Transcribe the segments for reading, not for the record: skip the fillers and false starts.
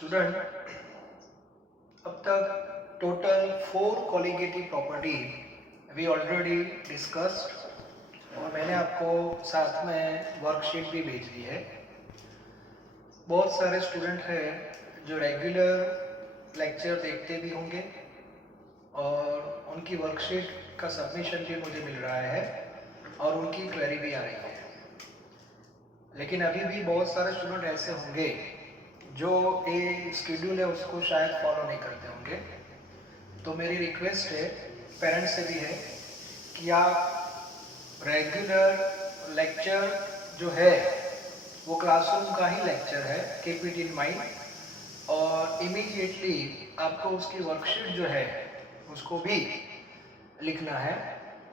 Student, अब तक total 4 property we already discussed और मैंने आपको साथ में वर्कशीट भी भेज दी है। बहुत सारे स्टूडेंट हैं जो रेगुलर लेक्चर देखते भी होंगे और उनकी वर्कशीट का सबमिशन भी मुझे मिल रहा है और उनकी क्वेरी भी आ रही है। लेकिन अभी भी बहुत सारे स्टूडेंट ऐसे होंगे जो ये शेड्यूल है उसको शायद फॉलो नहीं करते होंगे। तो मेरी रिक्वेस्ट है पेरेंट्स से भी है कि आप रेगुलर लेक्चर जो है वो क्लासरूम का ही लेक्चर है, कीप इट इन माइंड, और इमीडिएटली आपको उसकी वर्कशीट जो है उसको भी लिखना है।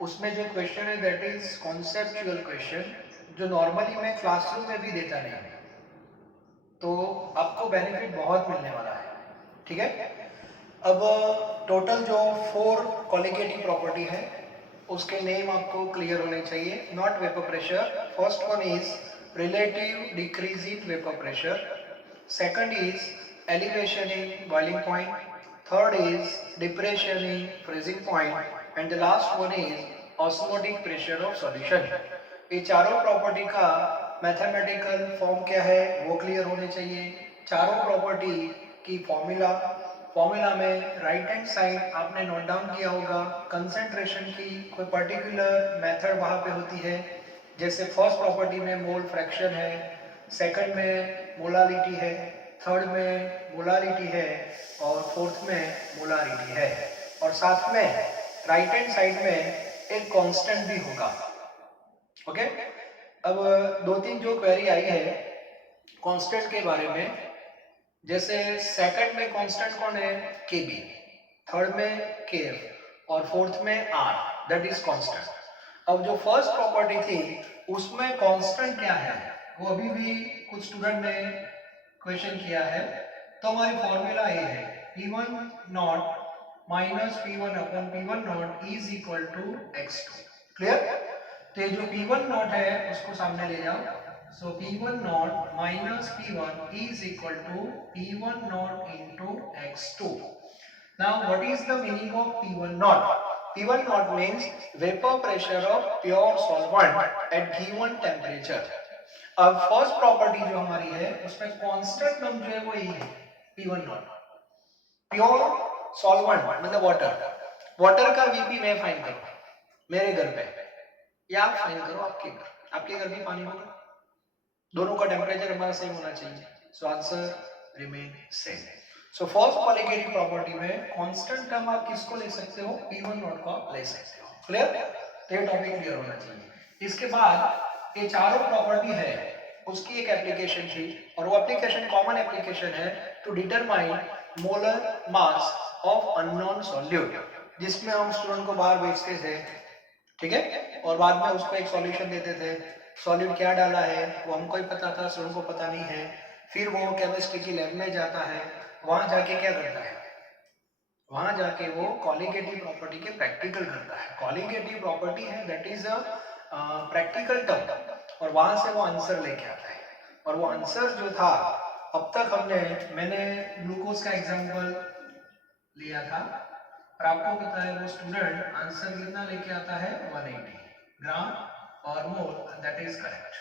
उसमें जो क्वेश्चन है दैट इज कॉन्सेप्चुअल क्वेश्चन, जो नॉर्मली मैं क्लासरूम में भी देता नहीं, तो आपको बेनिफिट बहुत मिलने वाला है। ठीक है, अब टोटल जो 4 कॉलिगेटिव प्रॉपर्टी है उसके नेम आपको क्लियर होने चाहिए। Not vapour pressure, first one is relative decrease in vapour pressure, second is elevation in boiling point, third is depression in freezing point and the last one is osmotic pressure of solution. ये चारों property का mathematical form क्या है वो clear होने चाहिए। चारों property की फॉर्मूला में राइट हैंड साइड आपने नोट डाउन किया होगा। कंसेंट्रेशन की कोई पर्टिकुलर मेथड वहाँ पे होती है, जैसे फर्स्ट प्रॉपर्टी में मोल फ्रैक्शन है, सेकंड में मोलालिटी है, थर्ड में मोलालिटी है और फोर्थ में मोलारिटी है। और साथ में राइट हैंड साइड में एक कांस्टेंट भी होगा। ओके, अब 2-3 जो क्वेरी आई है कांस्टेंट के बारे में, जैसे सेकंड में कांस्टेंट कौन है? Kb, थर्ड में Kf और फोर्थ में R, दैट इज कांस्टेंट। अब जो फर्स्ट प्रॉपर्टी थी उसमें कांस्टेंट क्या है वो अभी भी कुछ स्टूडेंट ने क्वेश्चन किया है। तो हमारी फॉर्मूला ये है P1 naught minus P1 upon P1 naught is equal to x2। Clear? तो ये जो P1 नॉट है उसको सामने ले जाओ। So P1 naught minus P1 is equal to P1 naught into x2. Now what is the meaning of P1 naught? P1 naught means vapor pressure of pure solvent at given temperature. अब first property जो हमारी है उसमें constant term जो है वो ये है P1 naught। प्योर सॉल्वेंट मतलब वाटर का वीपी मैं फाइंड करूं मेरे घर पे, या आप फाइंड करो आपके घर भी पानी होगा, दोनों का टेम्परेचर हमारा सेम होना चाहिए। So answer remain same. So first colligative property में कांस्टेंट टर्म आप किसको ले सकते हो? P1 नॉट को ले सकते हो। क्लियर? तो ये टॉपिक क्लियर होना चाहिए। इसके बाद ये चारों प्रॉपर्टी है उसकी एक एप्लीकेशन थी और वो एप्लीकेशन कॉमन एप्लीकेशन है to determine molar mass of unknown solute, जिसमें हम स्टूडेंट को बाहर भेजते थे, ठीक है, और बाद में उसको एक सॉल्यूशन देते थे। सॉल्यूट क्या डाला है वो हमको ही पता था, स्टूडेंट को पता नहीं है। फिर वो केमिस्ट्री की लैब में जाता है, वहां जाके क्या करता है? वहां जाके वो कॉलिगेटिव प्रॉपर्टी के प्रैक्टिकल करता है। कॉलिगेटिव प्रॉपर्टी है that is a practical term, और वहां से वो आंसर लेके आता है। और वो आंसर जो था अब तक मैंने ग्लूकोज का एग्जाम्पल लिया था और आपको पता है वो स्टूडेंट आंसर कितना लेके आता है? 180 ग्राम और मोल, दैट इज करेक्ट।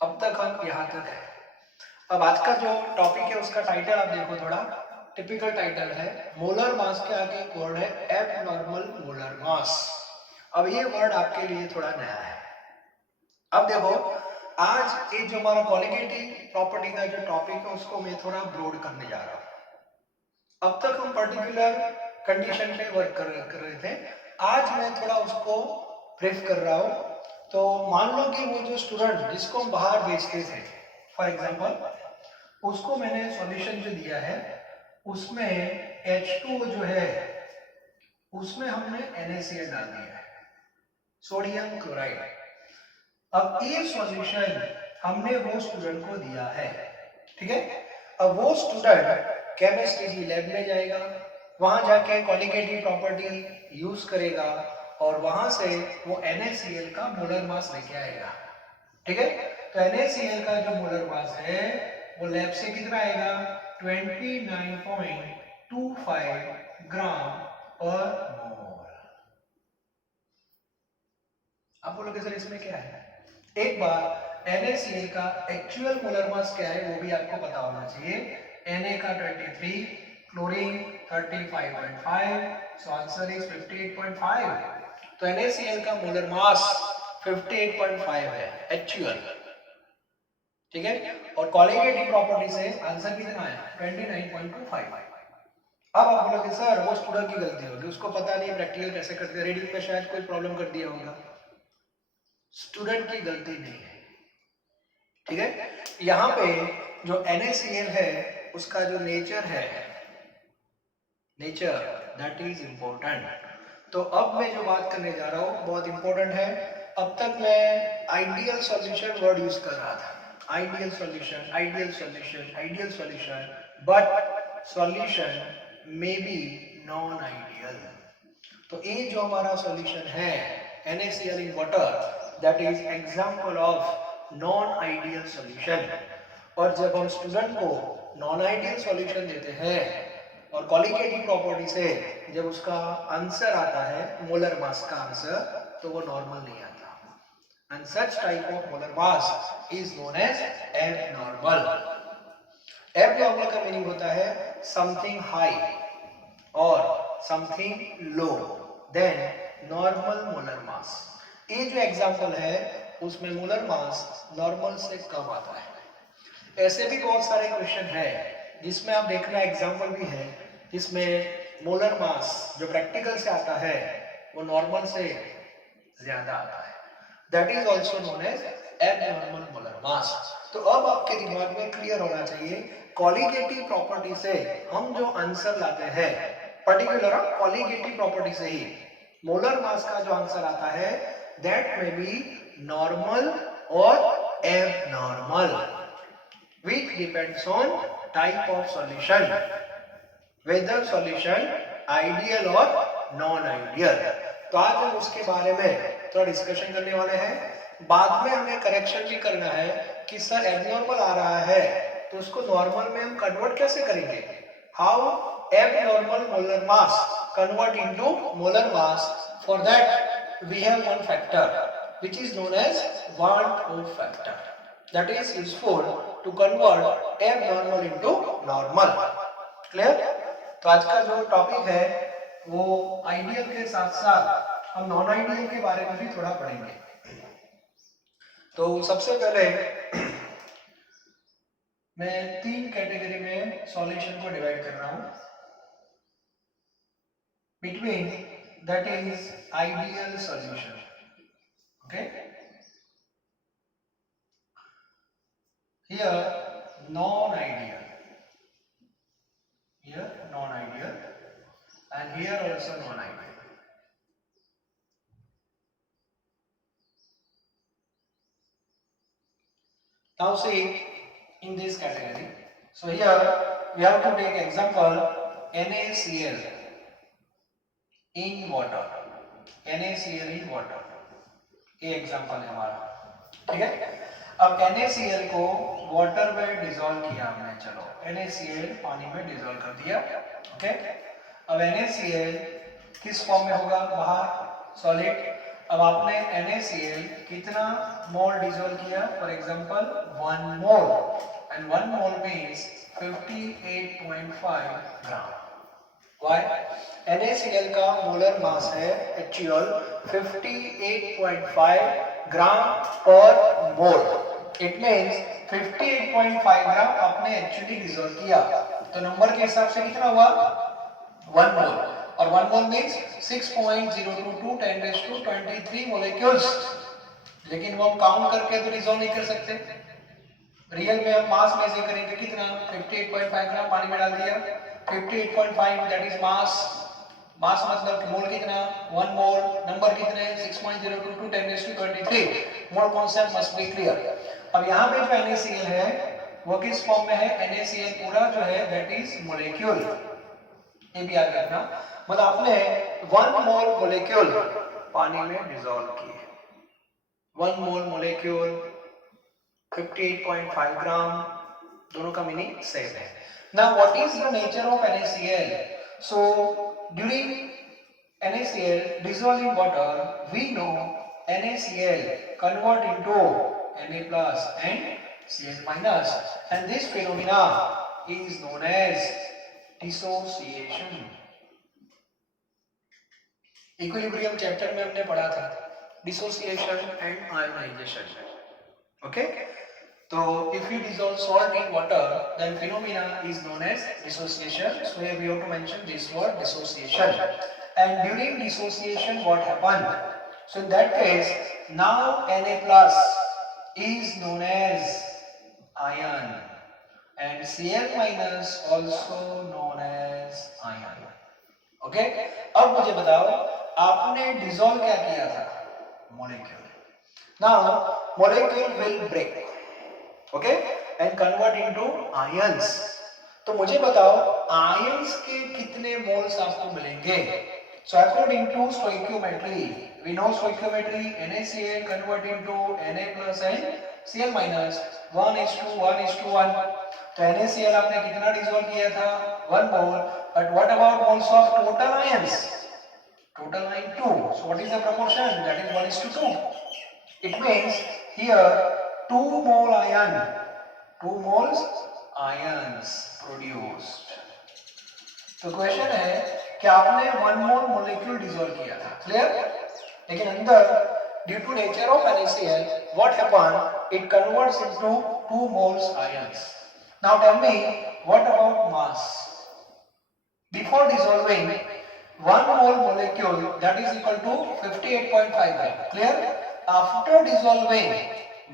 अब तक हम यहाँ तक है। अब आज का जो टॉपिक है उसका टाइटल आप देखो, थोड़ा टिपिकल टाइटल है, मोलर मास के आगे एक वर्ड है एबनॉर्मल मोलर मास। अब ये वर्ड आपके लिए थोड़ा नया है। अब देखो, आज ये जो हमारा कॉलिगेटिव प्रॉपर्टी का जो टॉपिक है उसको मैं थोड़ा ब्रॉड करने जा रहा हूँ। अब तक हम पर्टिकुलर कंडीशन पे वर्क कर रहे थे, आज मैं थोड़ा उसको ब्रीफ कर रहा हूँ। तो मान लो कि वो जो स्टूडेंट जिसको हम बाहर भेजते थे, फॉर एग्जांपल उसको मैंने सॉल्यूशन जो दिया है उसमें H2O जो है उसमें हमने NaCl डाल दिया है, सोडियम क्लोराइड। अब ये सॉल्यूशन हमने वो स्टूडेंट को दिया है, ठीक है। अब वो स्टूडेंट केमिस्ट्री की लैब में जाएगा, वहां जाके कॉलिगेटिव प्रॉपर्टी यूज करेगा और वहां से वो NaCl का मोलर मास लेके आएगा, ठीक है। तो NaCl का जो मोलर मास है वो लैब से कितना आएगा? 29.25 ग्राम पर मोल। आप बोलोगे सर इसमें क्या है? एक बार NaCl का एक्चुअल मोलर मास क्या है वो भी आपको पता होना चाहिए। Na का 23, क्लोरीन 35.5, सो आंसर इज 58.5। तो NaCl का मोलर मास 58.5 है एक्चुअल, ठीक है। और कोलिगेटिव प्रॉपर्टी से आंसर कितना है? 29.25। अब आप बोलोगे सर वो स्टूडेंट की गलती होगी, उसको पता नहीं प्रैक्टिकल कैसे करते हैं, रीडिंग में शायद कोई प्रॉब्लम कर दिया होगा। स्टूडेंट की गलती नहीं है, ठीक है। यहाँ पे जो NaCl है उसका जो नेचर है, नेचर दैट इज इंपॉर्टेंट। तो अब मैं जो बात करने जा रहा हूँ बहुत इंपॉर्टेंट है। अब तक मैं आइडियल सॉल्यूशन वर्ड यूज कर रहा था, ideal solution, ideal solution, ideal solution, but solution may be non ideal. तो ये जो हमारा सॉल्यूशन है NaCl in water, that is example of non ideal solution. और जब हम स्टूडेंट को नॉन आइडियल सॉल्यूशन देते हैं और कोलिगेटिव प्रॉपर्टी से जब उसका आंसर आता है मोलर मास का आंसर, तो वो नॉर्मल नहीं आता, and such type of molar mass is known as abnormal. Abnormal का मीनिंग होता है समथिंग हाई और something low than normal molar mass. ये जो एग्जांपल है उसमें मोलर मास नॉर्मल से कम आता है। ऐसे भी बहुत सारे क्वेश्चन है जिसमें आप देखना एग्जांपल भी है जिसमें मोलर मास जो प्रैक्टिकल से आता है वो नॉर्मल से ज्यादा आता है, that is also known as abnormal molar mass. तो अब आपके दिमाग में क्लियर होना चाहिए कोलिगेटिव प्रॉपर्टी से हम जो आंसर लाते हैं, पर्टिकुलर कोलिगेटिव प्रॉपर्टी से ही मोलर मास का जो आंसर आता है दैट में बी नॉर्मल और abnormal, which depends on type of solution, whether solution ideal or non ideal। तो आज हम उसके बारे में थोड़ा डिस्कशन करने वाले हैं। बाद में हमें करेक्शन भी करना है कि सर एबनॉर्मल आ रहा है तो उसको नॉर्मल में हम कन्वर्ट कैसे करेंगे, how abnormal molar mass convert into molar mass. For that we have one factor which is known as Van 't Hoff factor, that is useful to convert abnormal into normal। Clear? तो आज का जो topic है वो ideal के साथ साथ हम नॉन आइडियल के बारे में भी थोड़ा पढ़ेंगे। तो सबसे पहले मैं 3 कैटेगरी में सॉल्यूशन को डिवाइड कर रहा हूं, between that is ideal solution, okay, here non-ideal, here non-ideal, and here also non-ideal। Now see in this category, so here we have to take example NaCl in water, NaCl in water, ये example है हमारा, ठीक है। अब NaCl को water में dissolve किया हमने, चलो NaCl पानी में डिसॉल्व कर दिया, ओके। अब NaCl किस फॉर्म में होगा, बाहर सॉलिड। अब आपने NaCl कितना मोल डिसॉल्व किया, for example 1 mole, and 1 mole means 58.5 gram. Why? NaCl का मोलर मास है actual 58.5 gram per mole. It means 58.5 ग्राम आपने एक्चुअली डिसॉल्व किया, तो नंबर के हिसाब से कितना हुआ, 1 मोल, और 1 मोल मींस 6.022 10⁻23 मोलेक्यूल्स। लेकिन वो हम काउंट करके तो डिसॉल्व नहीं कर सकते, रियल में हम मास मेजर करेंगे कितना, 58.5 ग्राम पानी में डाल दिया, 58.5 दैट इज मास, मास मतलब मोल कितना, 1 मोल, नंबर कितने, 6.022 10⁻23, mole concept must be clear. अब यहाँ पे जो NaCl है वो किस फॉर्म में है, NaCl पूरा जो है दैट इज मोलेक्यूल, ये भी याद रखना। मतलब आपने 1 मोल मोलेक्यूल पानी में डिसॉल्व किए, 1 मोल मोलेक्यूल 58.5 ग्राम, दोनों का मीनिंग सेम है। Now what is the nature of NaCl? So during NaCl dissolve in water, we know NaCl convert into Na plus and Cl minus, and this phenomena is known as dissociation. Equilibrium chapter में हमने पढ़ा था dissociation and ionization. Okay, so if you dissolve salt in water, then phenomena is known as dissociation. So here we have to mention this word dissociation. And during dissociation, what happened? So in that case, now Na plus is known as ion, and Cl minus also known as ion. Okay, अब मुझे बताओ आपने dissolve क्या किया था? Molecule. Now molecule will break, okay, and convert into ions. तो मुझे बताओ आयंस के कितने मोल्स आपको मिलेंगे? So according to stoichiometry, we know stoichiometry, NaCl convert into Na plus and Cl minus 1:1:1. तो NaCl आपने कितना डिसॉल्व किया था? 1 mole. But what about moles of total ions? Total ion 2. So what is the proportion? That is 1:2. It means here 2 mole ion, 2 moles ions produced. तो question है कि आपने 1 मोल molecule dissolve किया था, क्लियर? लेकिन अंदर due to nature of NaCl what happened? It converts into 2 moles ions. Now tell me what about mass? Before dissolving, 1 mole molecule that is equal to 58.5 gram. Clear? After dissolving,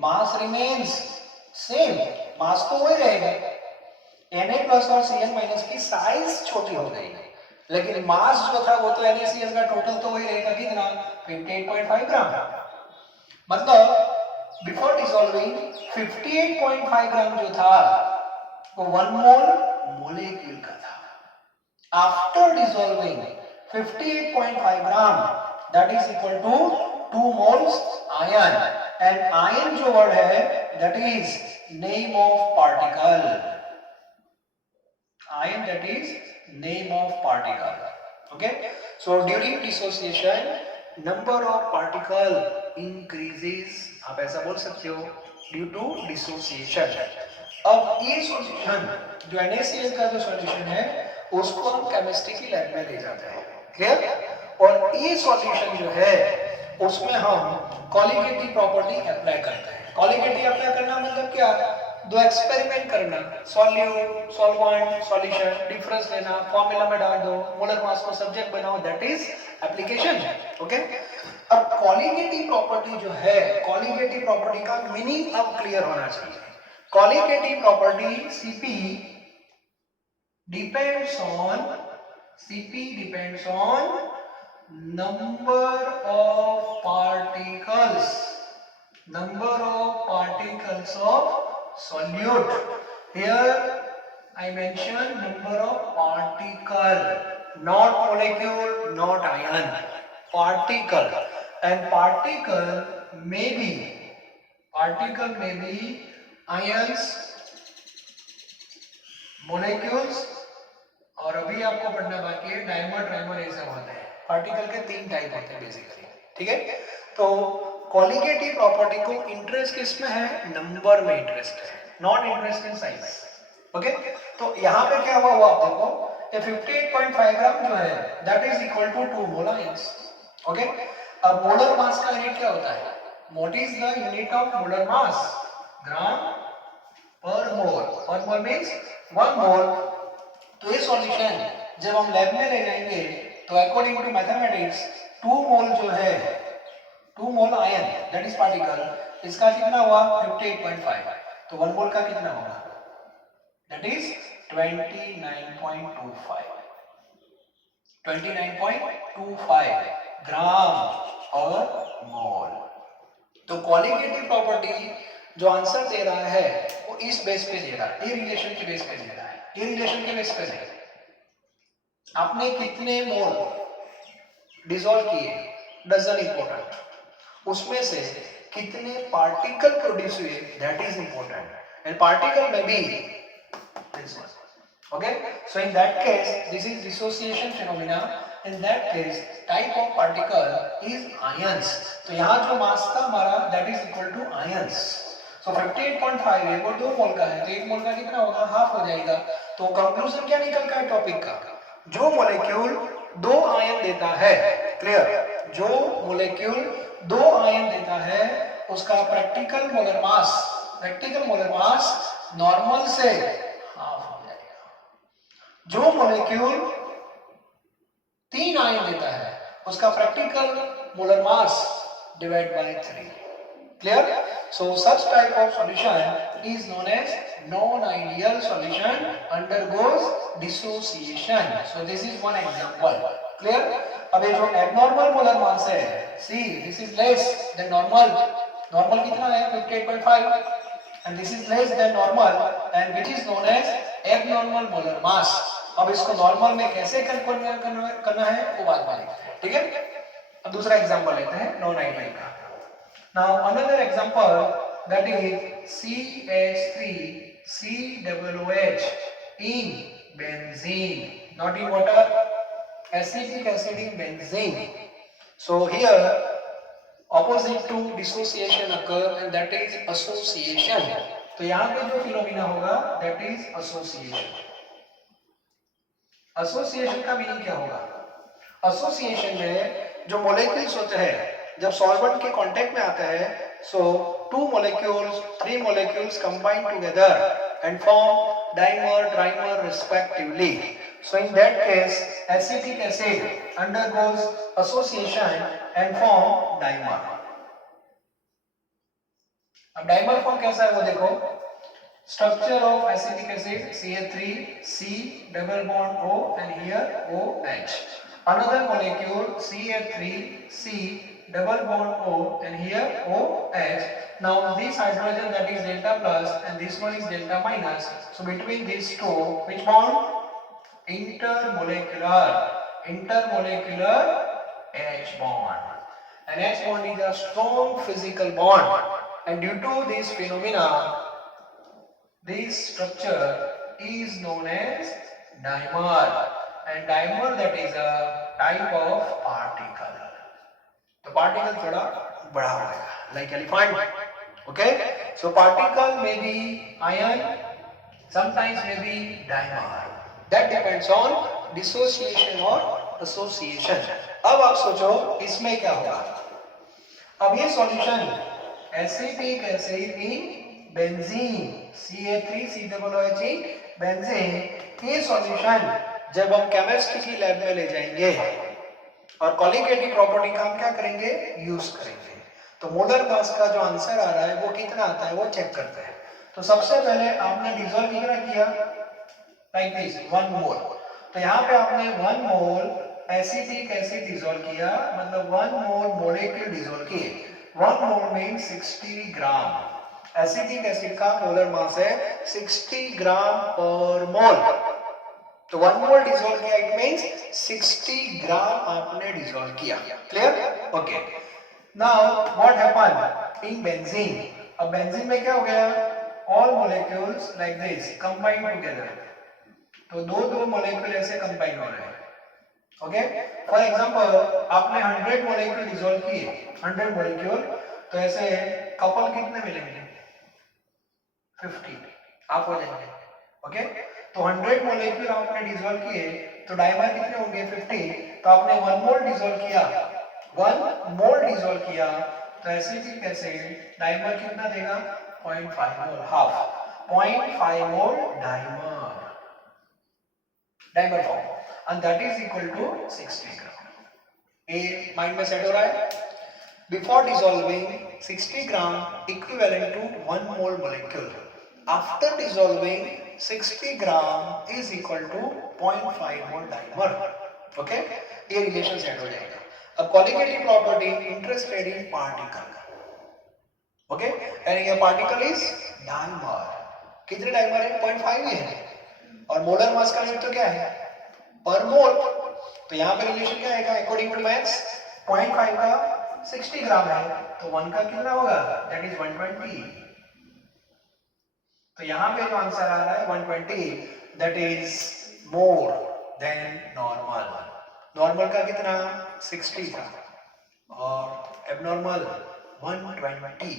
mass remains same. Mass तो वही रहेगा. Na plus और Cl minus की size छोटी हो गई, लेकिन मास जो था वो तो NaCl का टोटल तो वही रहेगा. कितना? 58.5 ग्राम. मतलब बिफोर डिसॉल्विंग 58.5 ग्राम जो था वो 1 मोल मोलेक्यूल का था. After dissolving 58.5 gram, that is equal to 2 moles ion, and ion जो word है that is name of particle. Ion, that is name of particle. Okay, so during dissociation number of particle increases. आप ऐसा बोल सकते हो due to dissociation. अब ये solution जो NaCl का जो सॉल्यूशन है उसको हम केमिस्ट्री की लैब में ले जाते हैं, क्लियर? और ये सॉल्यूशन जो है उसमें हम कॉलिगेटिव प्रॉपर्टी अप्लाई करते हैं. कॉलिगेटिव अप्लाई करना मतलब क्या? दो एक्सपेरिमेंट करना, सॉल्यूट, सॉल्वेंट, सॉल्यूशन, डिफरेंस लेना, फॉर्मूला में डाल दो, मोलर मास को सब्जेक्ट बनाओ, दैट इज एप्लीकेशन. ओके, अब कॉलिगेटिव प्रॉपर्टी जो है, कॉलिगेटिव प्रॉपर्टी का मीनिंग अब क्लियर होना चाहिए. Colligative property CP depends on number of particles of solute. Here I mention number of particle, not molecule, not ion, particle. And particle may be ions, molecules, और अभी आपको पढ़ना बाकी है डायमर, ट्राइमर, ये सब होते हैं. पार्टिकल के 3 टाइप होते हैं बेसिकली, ठीक है? तो कॉलिगेटिव प्रॉपर्टी को इंटरेस्ट किसमें है? नंबर में इंटरेस्ट है, not interest in size. Okay, तो यहाँ पे क्या हुआ आप देखो, ये 58.5 ग्राम जो है that is equal to 2 mole ions. Okay, अब मोलर मास का यूनिट क्या होता है? What is the unit of molar mass? Gram per mole. पर मोल मींस 1 मोल. तो ये सॉल्यूशन जब हम लैब में ले जाएंगे तो अकॉर्डिंग टू मैथमेटिक्स 2 मोल जो है, 2 मोल आयन दैट इज पार्टिकल, इसका कितना हुआ? 58.5. तो 1 मोल का कितना होगा? That is 29.25. 29.25 ग्राम पर मोल. तो क्वालिटेटिव प्रॉपर्टी जो आंसर दे रहा है वो इस बेस पे दे रहा है, ये रिलेशन के बेस पे दे रहा है. ये रिलेशन के बेस पे नहीं. आपने कितने मोल डिसॉल्व किए डजंट इंपॉर्टेंट, उसमें से कितने पार्टिकल प्रोड्यूस हुए that is important. And particle में भी this one. Okay, so in that case this is dissociation phenomena. In that case type of particle is ions. तो यहाँ जो मास था हमारा that is equal to ions. So 58.5 है वो 2 मोल का है तो 1 मोल का कितना होगा हाफ हो जाएगा. तो कंक्लूजन क्या निकल का है टॉपिक का, जो मोलेक्यूल 2 आयन देता है, क्लियर, जो मोलेक्यूल 2 आयन देता है उसका प्रैक्टिकल मोलर मास नॉर्मल से हाफ हो जाएगा. जो मोलेक्यूल 3 आयन देता है उसका practical molar mass divide by 3. Clear? So such type of solution is known as non-ideal solution, undergoes dissociation. So this is one example. Clear? अब ये जो abnormal molar mass है, see this is less than normal. Normal कितना है 58.5 and this is less than normal and which is known as abnormal molar mass. अब इसको normal में कैसे कन्वर्ट करना है वो बात में देखते हैं, ठीक है. अब दूसरा एग्जांपल लेते हैं नॉन आइडियल का. Now another example, that is CH3COOH in benzene, not in water, acetic acid in benzene. So here opposite to dissociation occur and that is association. तो यहाँ पे जो फिनोमिना होगा that is association. एसोसिएशन का meaning क्या होगा? Association में जो मॉलिक्यूल्स होते हैं जब सॉल्वेंट के कांटेक्ट में आता है, सो 2 molecules 3 molecules combine together and form dimer trimer respectively. So in that case acetic acid undergoes association and form dimer. अब डाइमर फॉर्म कैसा है वो देखो. Structure of acetic acid CH3 C double bond O and here OH. Another molecule CH3 C double bond O and here OH. Now this hydrogen that is delta plus and this one is delta minus. So between these two, which bond? Intermolecular H bond. And H bond is a strong physical bond. And due to this phenomena, this structure is known as dimer. And dimer that is a type of particle. तो particle थोड़ा बड़ा होगा like elephant. Okay, so particle may be ion, sometimes may be dimer. That depends on dissociation or association. अब आप सोचो इसमें क्या होगा. अब ये solution acetic acid in benzene CH3COOH benzene, ये सॉल्यूशन जब हम केमिस्ट्री की लैब में ले जाएंगे और कॉलिगेटिव प्रॉपर्टी का हम क्या करेंगे यूज करेंगे, तो मोलर मास का जो आंसर आ रहा है वो कितना आता है वो चेक करते हैं. तो सबसे पहले आपने डिसॉल्व कितना किया लाइक दिस 1 मोल. तो यहाँ पे आपने 1 मोल एसिटिक एसिड डिसॉल्व किया, मतलब 1 मोल मॉलिक्यूल डिसॉल्व किए. 1 मोल मींस 60 ग्राम. एसिटिक एसिड का मोलर मास है 60 ग्राम पर मोल. तो 1 मोल डिसॉल्व किया इट मींस 60 ग्राम आपने डिसॉल्व किया. Clear? Okay. Now what happened in benzene. अब बेंजीन में क्या हो गया, all molecules like this combine together. तो दो मॉलिक्यूल ऐसे कंबाइन हो रहे हैं. ओके, फॉर एग्जांपल आपने 100 मॉलिक्यूल डिसॉल्व किए, 100 मॉलिक्यूल, तो ऐसे कपल कितने मिलेंगे 50 आप हो जाएंगे. ओके, तो 100 मॉलिक्यूल आपने डिसॉल्व किए तो डाइमर कितने होंगे 50. तो आपने 1 मोल डिसॉल्व किया, 1 मोल डिसॉल्व किया तो एसिटिक एसिड डाइमर कितना देगा 0.5 mole, half 0.5 mole dimer form and that is equal to 60 gram. A mind में सेट हो रहा है. Before dissolving 60 gram equivalent to 1 mole molecule. After dissolving 60 gram is equal to 0.5 mole dimer. Okay, ये relation set हो जाएगा. अब colligative property interested in particle. Okay, and ये particle is dimer. कितने डाइमर है 0.5 ही है और मोलर मास का यूनिट तो क्या है पर मोल. तो यहाँ पे रिलेशन क्या आएगा अकॉर्डिंग टू मैथ्स. 0.5 का 60 ग्राम है तो 1 का कितना होगा दैट इज 120. तो यहाँ पे जो आंसर आ रहा है 120. that is more than normal. Normal का कितना 60 था और abnormal 120,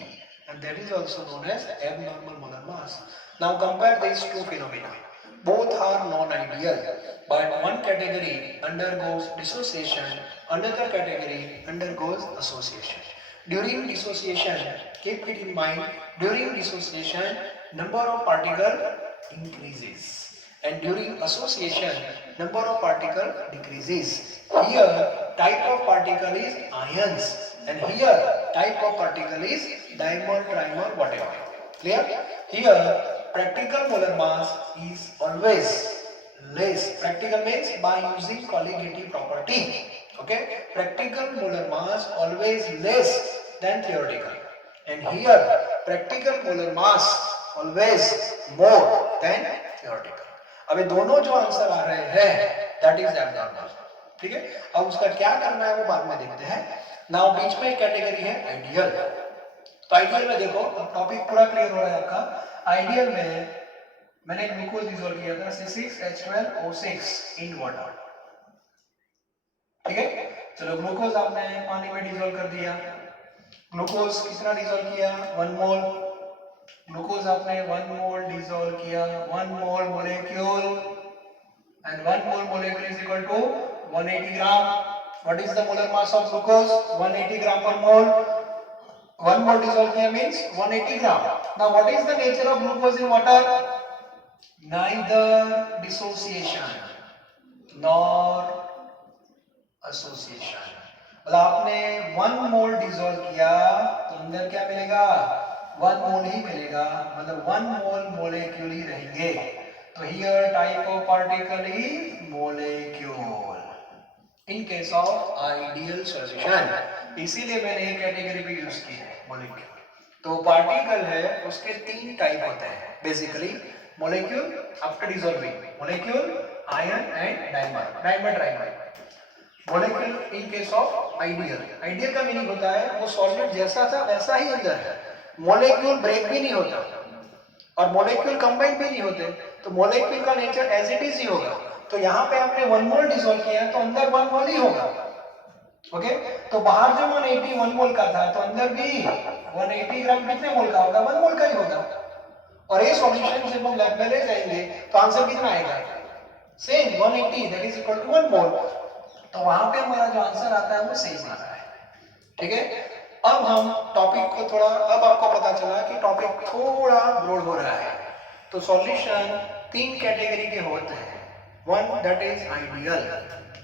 and that is also known as abnormal molar mass. Now compare these two phenomena. Both are non-ideal, but one category undergoes dissociation, another category undergoes association. During dissociation, keep it in mind, during dissociation, number of particle increases, and during association, number of particle decreases. Here, type of particle is ions, and here, type of particle is dimer, trimer, whatever. Clear? Here, practical molar mass is always less. Practical means by using colligative property. Okay? Practical molar mass always less than theoretical. And here, practical molar mass always more than theoretical. अब ये दोनों जो answer आ रहे हैं that is abnormal. ठीक है? अब उसका क्या करना है वो बाद में देखते हैं. नाउ बीच में एक कैटेगरी है आइडियल. तो आइडियल में देखो, अब टॉपिक पूरा क्लियर हो रहा है आपका. आइडियल में मैंने ग्लूकोज डिसॉल्व किया था C6H12O6 इन वाटर. ठीक है? चलो ग्लूकोज आपने पानी में डिसॉल्व कर दिया. ग्लूकोज कितना डिसॉल्व किया 1 मोल. ग्लूकोज आपने 1 मोल डिसॉल्व किया. 1 मोल molecule and 1 mole molecule is equal to 180 gram. What is the molar mass of glucose? 180 gram per mole. 1 mole dissolved here means 180 gram. Now what is the nature of glucose in water? Neither dissociation nor association. मतलब आपने 1 मोल dissolve किया तो अंदर क्या मिलेगा 1 मोल ही मिलेगा. मतलब 1 मोल molecule ही रहेंगे. तो here type of particle is molecule in case of ideal solution. इसीलिए मैंने एक कैटेगरी भी यूज की है molecule. तो पार्टिकल है उसके 3 टाइप होते हैं basically. molecule after dissolving, molecule, ion and dimer, dimer, trimer. molecule in case of ideal. ideal का मीनिंग होता है वो सॉलिड जैसा था वैसा ही अंदर है. molecule ब्रेक भी नहीं होता और मोलेक्यूल कंबाइन भी नहीं होते. तो मोलेक्यूल का नेचर एज इट इज ही होगा. तो यहाँ पे आपने 1 मोल डिसॉल्व किया है तो अंदर 1 मोल ही होगा. ओके? तो बाहर जो 181 मोल का था तो अंदर भी 180 ग्राम कितने मोल का होगा 1 मोल का ही होगा. और ये सॉल्यूशन जब हम लैब में ले जाएंगे तो आंसर कितना आएगा same 180 that is equal to 1 mole. तो वहां पे हमारा जो आंसर आता है वो सेम आ रहा है. ठीक है? अब हम टॉपिक को थोड़ा, अब आपको पता चला कि टॉपिक थोड़ा ब्रॉड हो रहा है. तो सॉल्यूशन 3 कैटेगरी के होते हैं. One that is ideal.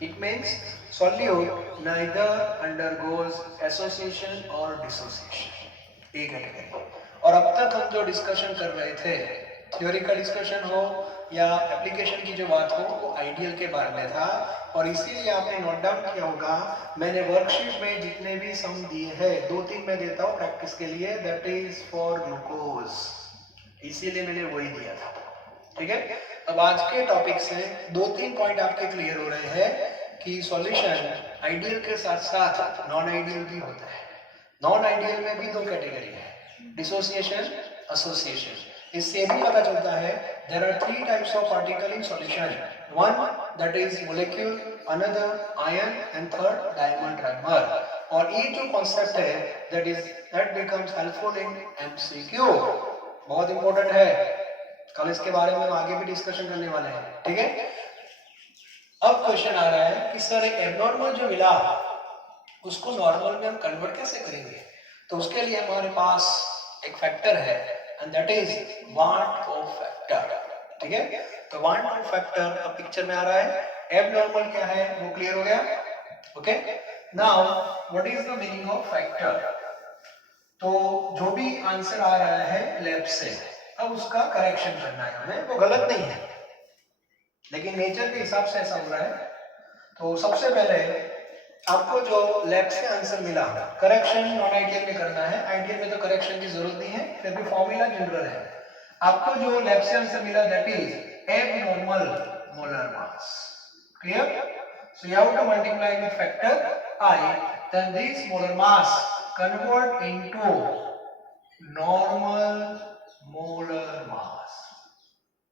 It means solute neither undergoes association और डिसोसिएशन. ये कैटेगरी. और अब तक हम जो डिस्कशन कर रहे थे थ्योरी का डिस्कशन हो या एप्लीकेशन की जो बात हो वो आइडियल के बारे में था. और इसीलिए आपने नोट डाउन किया होगा मैंने वर्कशीट में जितने भी सम दिए हैं 2-3 मैं देता हूँ प्रैक्टिस के लिए. That is for glucose. इसीलिए मैंने वही दिया था. ठीक है? अब आज के टॉपिक से 2-3 पॉइंट आपके क्लियर हो रहे हैं कि सॉल्यूशन आइडियल के साथ साथ नॉन आइडियल भी होता है. नॉन आइडियल में भी 2 कैटेगरी है डिसोसिएशन एसोसिएशन. इससे भी पता चलता है there are 3 types of particle in solution. One that is molecule, another ion and third dimer trimer. और ये जो कॉन्सेप्ट है that becomes helpful in MCQ. बहुत इंपॉर्टेंट है. कल इसके बारे में हम आगे भी डिस्कशन करने वाले हैं. ठीक है? अब क्वेश्चन आ रहा है कि सर एबनॉर्मल जो मिला उसको नॉर्मल में हम कन्वर्ट कैसे करेंगे. तो उसके लिए हमारे पास एक फैक्टर है and that is Van 't Hoff factor. ठीक है? तो Van 't Hoff factor अब पिक्चर में आ रहा है. एबनॉर्मल क्या है वो क्लियर हो गया. Okay? Now what is the meaning of factor. तो जो भी आंसर आ रहा है लैब से अब उसका करेक्शन करना है हमें. वो गलत नहीं है लेकिन नेचर के हिसाब से ऐसा हो रहा है. तो सबसे पहले आपको जो लैब से आंसर मिला करेक्शन नॉन आइडियल में करना है. आइडियल में तो करेक्शन की जरूरत नहीं है फिर भी फॉर्मूला जनरल है. आपको जो लैब से आंसर मिला that is abnormal molar mass. Clear? So you have to multiply with factor I, then this molar mass convert into normal molar mass.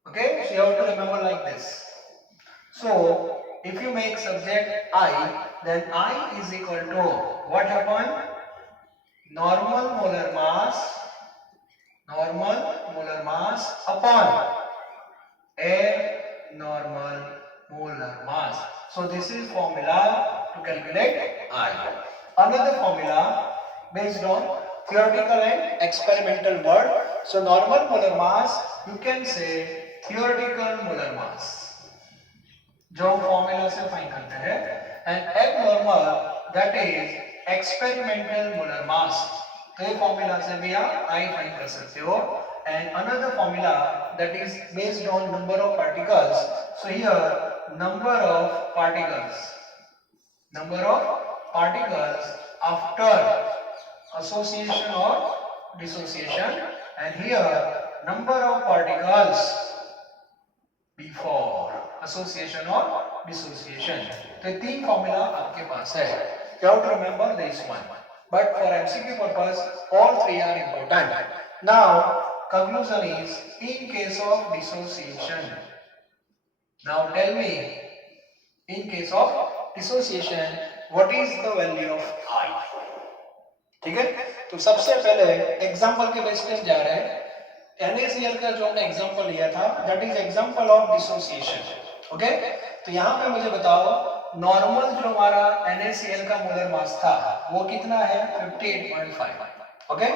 Okay, so you have to remember like this. So if you make subject I, then I is equal to what happened? Normal molar mass upon air normal molar mass. So this is formula to calculate I. Another formula based on theoretical and experimental word. So normal molar mass, you can say theoretical molar mass, जो formula से find करते हैं, and abnormal that is experimental molar mass. तो ये formula से भी आप I find कर सकते हो. And another formula that is based on number of particles. So here number of particles after association or dissociation, and here number of particles before association or dissociation. तो तीन formula आपके पास है. You have to remember this one, but for MCQ purpose all three are important. Now conclusion is in case of dissociation. Now tell me, in case of dissociation what is the value of I? ठीक है, तो सबसे पहले example के base पे जा रहे हैं. NaCl का जो हमने एग्जांपल लिया था that is example of dissociation. Okay, तो यहाँ पे मुझे बताओ नॉर्मल जो हमारा NaCl का मोलर मास था वो कितना है? 58.5. ओके,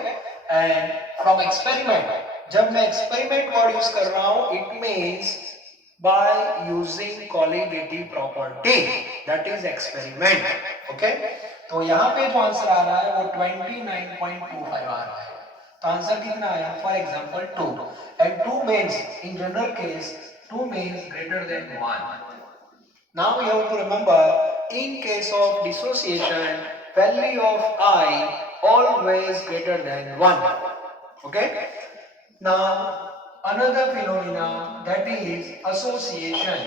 एंड फ्रॉम एक्सपेरिमेंट, जब मैं एक्सपेरिमेंट वर्ड यूज कर रहा हूँ it means by using colligative property, that is experiment. Okay, तो यहाँ पे जो आंसर आ रहा है वो 29.25 आ रहा है. तो आंसर कितना आया? For example 2, and 2 means in general case 2 means greater than 1. Now you have to remember in case of dissociation value of I always greater than 1. Okay, now another phenomena that is association.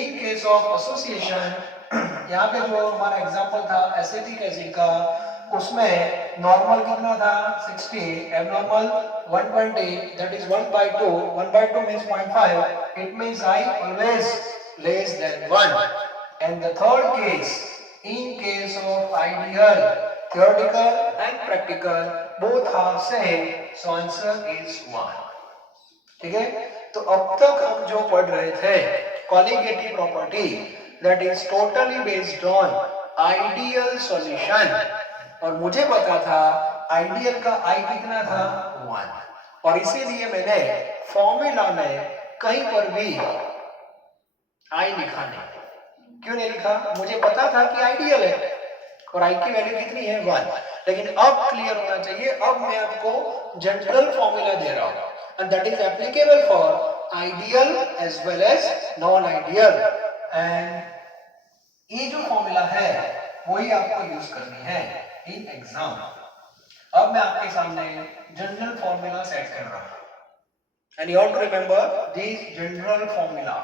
In case of association, यहाँ पे जो हमारा example था acetic acid का, उसमें normal कितना था? 60, abnormal 120, that is 1/2. 1/2 means 0.5. It means I always less than 1. And the third case, in case of ideal, theoretical and practical both are same, so answer is 1. ठीक है, तो अब तक हम जो पढ़ रहे थे colligative property, that is totally based on ideal solution. और मुझे पता था आइडियल का I कितना था? 1. और इसीलिए मैंने फॉर्मूला में कहीं पर भी I लिखा नहीं. क्यों नहीं लिखा? मुझे पता था कि आइडियल है और I की वैल्यू कितनी है? 1. लेकिन अब क्लियर होना चाहिए, अब मैं आपको जनरल फॉर्मूला दे रहा हूं and that is applicable for ideal as well as non ideal, and ये जो फॉर्मूला है वही आपको यूज करनी है इन एग्जाम. अब मैं आपके सामने जनरल फॉर्मूला सेट कर रहा हूं and you have to remember this general formula.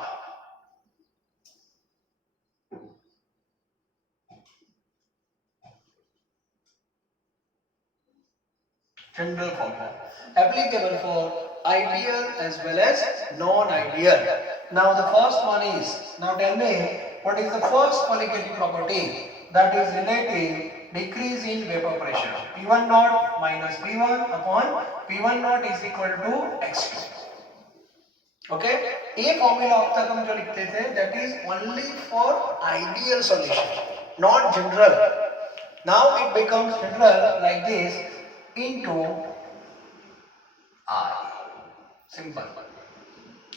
General formula applicable for ideal as well as non-ideal. Now the first one is, now tell me what is the first colligative property, that is relative decrease in vapor pressure. P1 naught minus P1 upon P1 naught is equal to x2. Okay, ये formula अब तक हम जो लिखते थे that is only for ideal solution, not general. Now it becomes general like this into I. Simple.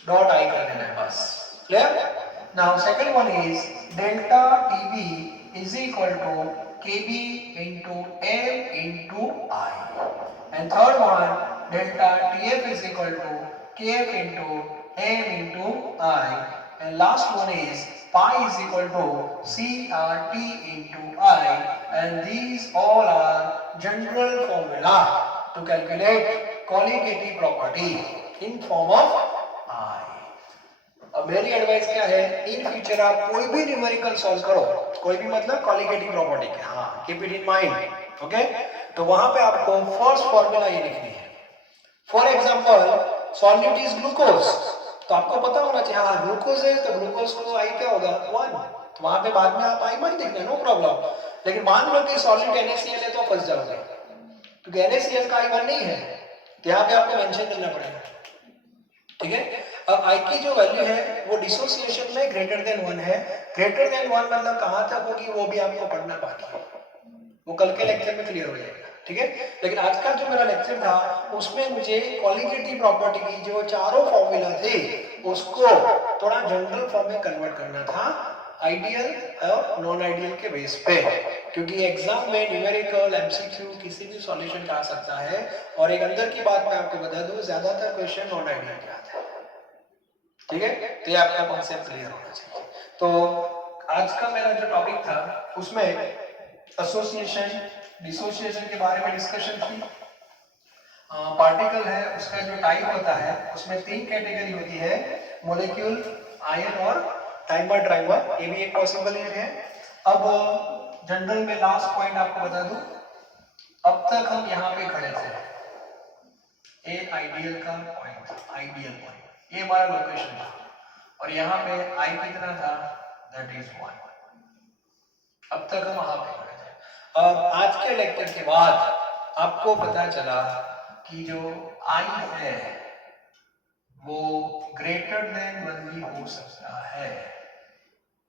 Dot I कर देना है बस. Clear? Now second one is delta TB is equal to KB into M into I. And third one delta TF is equal to KF into M into I. And last one is pi is equal to CRT into I. And these all are general formula to calculate colligative property in form of I. अब मेरी advice क्या है, in future आप कोई भी numerical solve करो, कोई भी मतलब कॉलिगेटिव प्रॉपर्टी के, हाँ keep it in mind. Okay, तो वहां पे आपको फर्स्ट फॉर्मूला ये लिखनी है. For example solute is glucose, तो आपको पता होना चाहिए, हाँ ग्लूकोज है तो ग्लूकोज को आई क्या होगा 1, तो वहां पे बाद में आप आई मत देखना, नो प्रॉब्लम। लेकिन मान लो कि सॉलिड NaCl है तो फंस जाओगे, क्योंकि NaCl का आई 1 नहीं है, तो यहाँ पे आपको मेंशन करना पड़ेगा। ठीक है, अब आई की जो वैल्यू है वो डिसोसिएशन में ग्रेटर देन 1 है। ग्रेटर देन 1 मतलब कहां तक होगी वो भी आपको पढ़ना बाकी है, वो कल के लेक्चर में क्लियर हो जाएगा। ठीक है, लेकिन आज का जो मेरा लेक्चर था उसमें मुझे कॉलिगेटिव प्रॉपर्टी की जो चारों फॉर्मूला थे उसको थोड़ा जनरल फॉर्म में कन्वर्ट करना था, आइडियल और नॉन आइडियल के बेस पे, क्योंकि एग्जाम में न्यूमेरिकल MCQ किसी भी सॉल्यूशन का आ सकता है। और एक अंदर की बात मैं आपको बता दूं, ज्यादातर क्वेश्चन नॉन आइडियल के आते हैं। ठीक है, तो ये आपका कॉन्सेप्ट क्लियर होना चाहिए। तो आज का मेरा जो टॉपिक था उसमें एसोसिएशन डिसोसिएशन के बारे में डिस्कशन की। पार्टिकल है उसका जो टाइप होता है उसमें 3 कैटेगरी होती है, मॉलिक्यूल, आयन और टाइमर ट्राइमर, ये भी एक पॉसिबल है। अब जनरल में लास्ट पॉइंट आपको बता दूं, अब तक हम यहाँ पे खड़े थे, ए आइडियल का पॉइंट, आइडियल पॉइंट ये हमारा लोकेशन था, और यहाँ पे आई कितना था, दैट इज 1। अब तक हम वहां पे खड़े थे। अब आज के लेक्चर के बाद आपको पता चला कि जो आई है वो ग्रेटर देन 1 भी हो सकता है,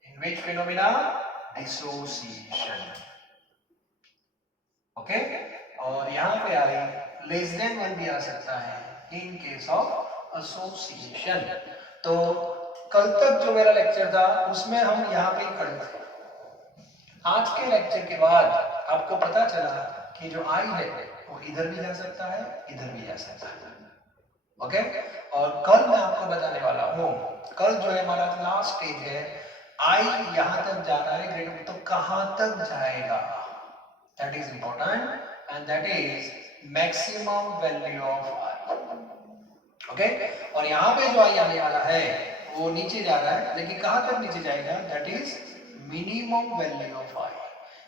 इन विच फिनोमिना, डिसोसिएशन। ओके, और यहाँ पे आई लेस देन 1 भी आ सकता है इन केस ऑफ एसोसिएशन। तो कल तक जो मेरा लेक्चर था उसमें हम यहाँ पे खड़े थे। आज के लेक्चर के बाद आपको पता चला कि जो आई है वो इधर भी जा सकता है, इधर भी जा सकता है। ओके, और कल मैं आपको बताने वाला हूँ, कल जो है हमारा लास्ट स्टेज है, आई यहाँ तक जा रहा है ग्रेटर, तो कहाँ तक जाएगा, that is important, and that is maximum value of I. Okay, और यहाँ पे जो आई आने वाला है वो नीचे जा रहा है, लेकिन कहाँ तक नीचे जाएगा, that is minimum value of I.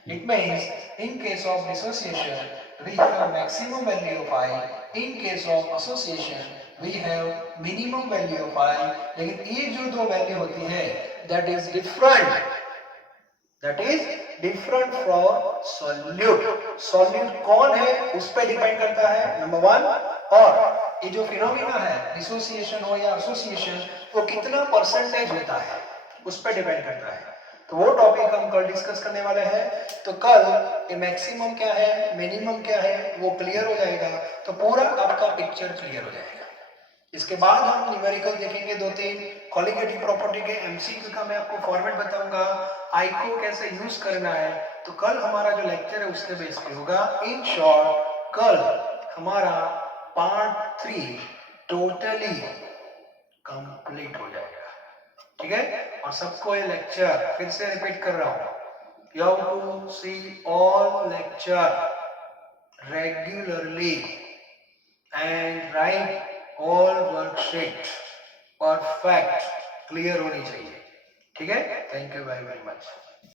It means in case of dissociation we have maximum value of I. In case of association we have minimum value of I. लेकिन ये जो दो वैल्यू होती है that is different. That is different from solute. Solute कौन है उस पर डिपेंड करता है, नंबर 1, और ये जो फिनोमिना है डिसोसिएशन हो या एसोसिएशन वो कितना परसेंटेज होता है उस पर डिपेंड करता है। तो वो टॉपिक हम कल डिस्कस करने वाले हैं। तो कल ये मैक्सिमम क्या है, मिनिमम क्या है वो क्लियर हो जाएगा, तो पूरा आपका पिक्चर क्लियर हो जाएगा। इसके बाद हम न्यूमेरिकल देखेंगे, 2-3 कॉलिगेटिव प्रॉपर्टी के MCQ का मैं आपको फॉर्मेट बताऊंगा, आई को कैसे यूज करना है। तो कल हमारा जो लेक्चर है उसके बेस पे होगा। इन शॉर्ट कल हमारा पार्ट 3 टोटली कंप्लीट हो जाएगा। ठीक है, और सबको ये लेक्चर फिर से रिपीट कर रहा हूं, you have to see all lecture regularly and write all worksheet perfect, clear होनी चाहिए। ठीक है, thank you very very much.